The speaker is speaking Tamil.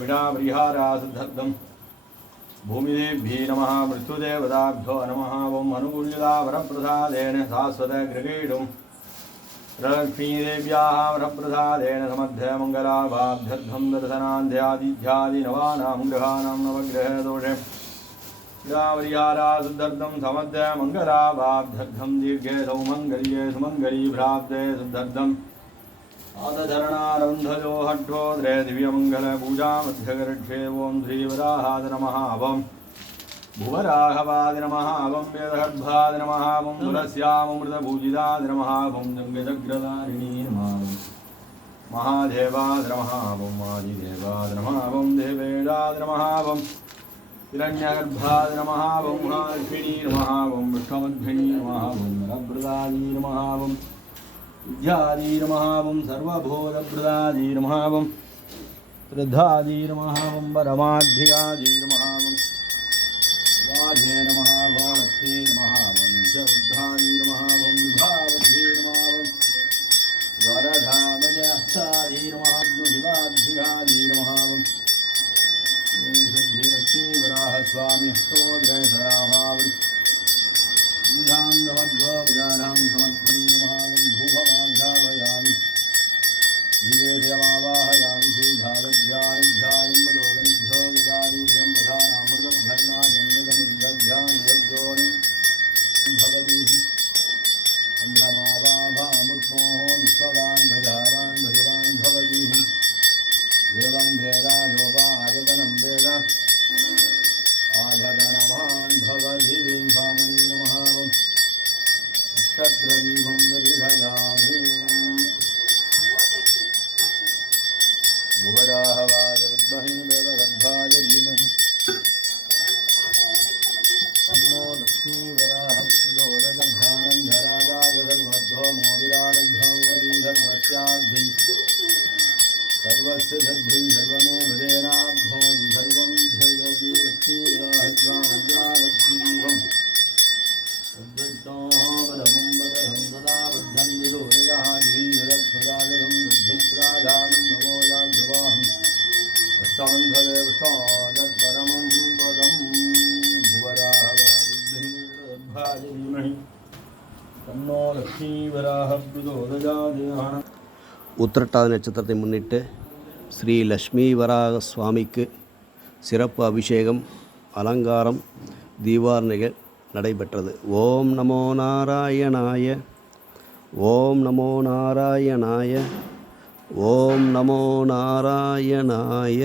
विडामृहारासद्धग्धम् भूमिदेभ्यै नमः, मृत्युदेवताभ्यो नमः वं हनुगुल्यदा वरप्रसादेन शाश्वतगृहीडुं लक्ष्मीदेव्याः वरप्रसादेन समर्थमङ्गलाभाभ्यर्थं दर्शनान्ध्यादिध्यादिनवानां गृहाणां नवग्रहदोषे गावर्याराशुद्धर्थं समर्थमङ्गलाभाभ्यर्थं दीर्घे सौमङ्गल्ये सुमङ्गलीभ्राब्दे शुद्धर्थम् सिद्धर्थम् आदधरणारन्धजो हठ्ठोद्रे दिव्यमङ्गलपूजामध्यगर्क्षे ॐ श्रीवराहाद नमः अवम् भुवराघवाद नमः अवं वेदगर्भाद नमः अवं तुलस्यामृतपूजिताद नमः अवं जङ्गजग्रदारिणी नमः अवं महादेवाद नमः अवं आदिदेवाद नमः अवं देवेडाद नमः अवं हिरण्यगर्भाद नमः अवं महालक्ष्मिणी नमः अवं विष्णुमध्विनी नमः अवं विद्याधीर्महावं सर्वभूतप्रदाधीर्महावं श्रद्धाधीर्महावं परमाधिकाधीर्महावं वाजेर्महाभारतीर्महावं शुद्धाधीर्महावं 二名部屋は உத்திரட்டாதி நட்சத்திரத்தை முன்னிட்டு ஸ்ரீ லக்ஷ்மி வராக சுவாமிக்கு சிறப்பு அபிஷேகம் அலங்காரம் தீபாரணைகள் நடைபெற்றது. ஓம் நமோ நாராயணாய ஓம் நமோ நாராயணாய ஓம் நமோ நாராயணாய.